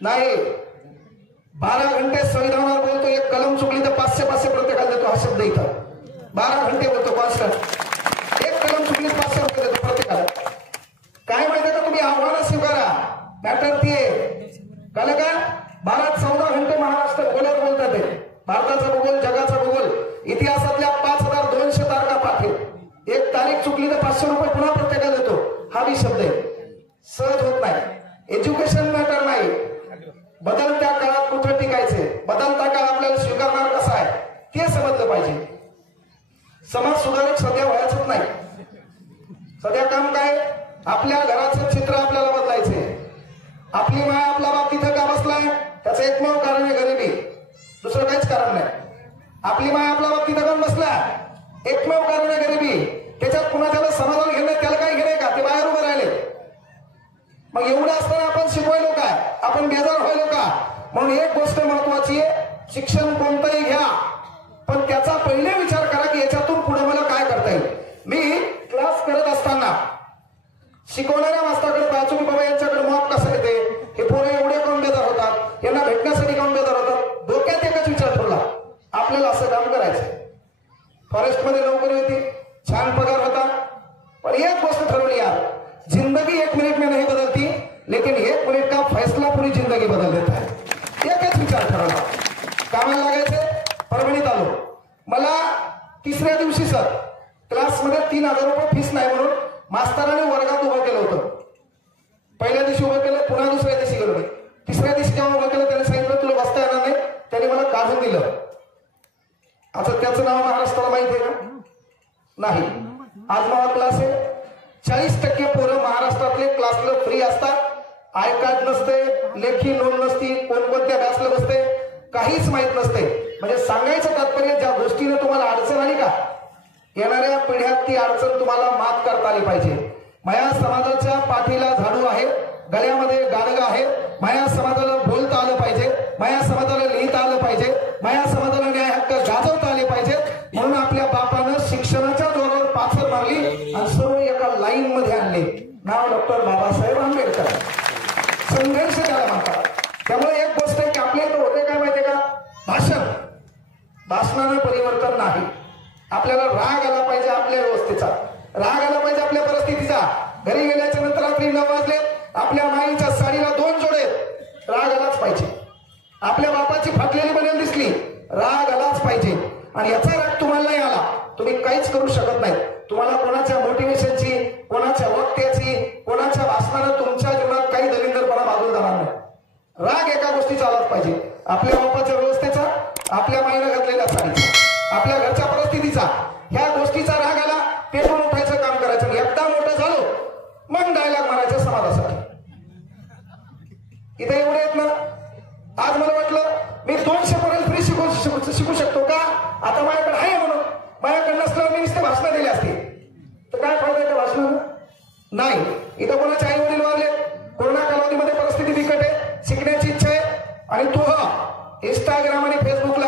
नाही, 12 घंटे संविधानावर बोलतो. एक कलम चुकली तर 500 प्रत्येकाला देतो. हा शब्द इथं 12 घंटे बोलतो कॉन्स्टंट. एक कलम चुकली 500 रुपये देतो प्रत्येकाला. काय माहिती का, तुम्ही आव्हानं स्वीकारा. मॅटर ती आहे कळलं का. 12-14 घंटे महाराष्ट्र भूगोलावर बोलतात. भारताचा भूगोल, जगाचा भूगोल, इतिहासातल्या 5200 तारखा पाठ. एक तारीख चुकली तर 500 रुपये पुन्हा प्रत्येकाला देतो. हा बी शब्द आहे. सहज होत नाही. एज्युकेशन मॅटर नाही. बदलत्या काळात कुठं टिकायचे, बदलता काळ आपल्याला स्वीकारणार कसा आहे ते समजलं पाहिजे. समाज सुधारक सध्या व्हायचंच नाही. सध्या काम काय, आपल्या घराचं चित्र आपल्याला बदलायचंय. आपली माय आपला बाप तिथं का बसलाय त्याचं एकमेव कारण आहे गरिबी. दुसरं काहीच कारण नाही. आपली माय आपला बाप तिथं काऊन बसला, एकमेव कारण आहे गरिबी. त्याच्यात पुन्हा त्याला समाधान घेणं, त्याला काय घेणे का, ते बाहेर उभं राहिले. मग एवढं असताना आपण शिकवायलो काय, आपण बेजार व्हायलो का. म्हणून एक गोष्ट महत्वाची आहे, शिक्षण कोणतंही घ्या पण त्याचा पहिले विचार करा की याच्यातून पुढे मला काय करता येईल. मी क्लास करत असताना शिकवणाऱ्या मास्तराकडे पाहायचो की बाबा यांच्याकडे मॉप कसं येते, हे पोरं एवढे काऊन बेजार होतात, यांना भेटण्यासाठी काऊन बेजार होतात. डोक्यात एकच विचार ठरला, आपल्याला असं काम करायचं. फॉरेस्टमध्ये नोकरी होती, छान पगार होता, पण एक गोष्ट ठरवली यार, जिंदगी 1 मिनिट में नहीं बदलती लेकिन 1 मिनिट का फैसला पूरी जिंदगी बदल देता है. एकच विचार ठरवला, कामाला लागायचे. परभणीत आलो. मला 3ऱ्या दिवशी सर क्लासमध्ये 3000 रुपये फीस नाही म्हणून मास्तराने वर्गात उभं केलं होतं. पहिल्या दिवशी उभं केलं, पुन्हा दुसऱ्या दिवशी गेलो मी. 3ऱ्या दिवशी जेव्हा उभं केलं त्याने सांगितलं तुला बसता येणार नाही. त्याने मला काढून दिलं. आता त्याचं नाव महाराष्ट्राला माहिती आहे का, नाही. आज मला क्लास आहे. 40% पोरं महाराष्ट्रातले क्लासला फ्री असतात. आय कार्ड नसते, लेखी नोंद नसती, कोणकोणत्या बॅचला बसते काहीच माहित नसते. म्हणजे सांगायचं तात्पर्य, ज्या गोष्टीने तुम्हाला अडचण आली का, येणाऱ्या पिढ्यात ती अडचण तुम्हाला मात करता आली पाहिजे. माया समाजाच्या पाठीला झाडू आहे, गळ्यामध्ये गाडगा आहे. माया समाजाला बोलता आलं पाहिजे, माया समाजाला लिहिता आलं पाहिजे, माया समाजाला न्याय हक्क गाजवता आले पाहिजे. म्हणून आपल्या बापानं शिक्षणाच्या जोरावर पाचर मारली आणि सर्व एका लाईन मध्ये आणले. नाव डॉक्टर बाबासाहेब आंबेडकर. संघर्ष त्याला म्हणतात. त्यामुळे एक गोष्ट आहे की आपल्या इथं होते काय माहितीये का, भाषणानं परिवर्तन नाही. आपल्याला राग आला पाहिजे, आपल्या व्यवस्थेचा राग आला पाहिजे, आपल्या परिस्थितीचा. घरी गेल्याच्या नंतर रात्री 9 वाजले, आपल्या माईच्या साडीला 2 जोडे, राग आलाच पाहिजे. आपल्या बापाची फाटलेली बनेल दिसली, राग आलाच पाहिजे. आणि याचा राग तुम्हाला नाही आला, तुम्ही काहीच करू शकत नाही. तुम्हाला कोणाच्या मोटिवेशनची, कोणाच्या वक्त्याची, कोणाच्या भाषणानं तुमच्या जीवनात काही दलिंदरपणा बाजूला जाणार नाही. राग एका गोष्टीचा आलाच पाहिजे, आपल्या बापाच्या व्यवस्थेचा, आपल्या माईनं घातलेल्या साडीचा, आपल्या घरच्या परिस्थितीचा. ह्या गोष्टीचा राग आला, पेटून उठायचं काम करायचं. एकदा मोठं झालो मग डायलॉग मारायचं समाजासाठी. इथे एवढे आहेत ना. आज मला वाटलं मी 200 पर्यंत फ्री शिकू शकतो का, आता माझ्याकडे आहे म्हणून. माझ्याकडे नसल्यावर मी नुसते भाषणं दिली असते तर काय फायदा त्या भाषणानं, नाही. इथं कोणाचे आई वडील वारले, कोरोना कालावधीमध्ये परिस्थिती बिकट आहे, शिकण्याची इच्छा आहे आणि तू इंस्टाग्राम आणि फेसबुकला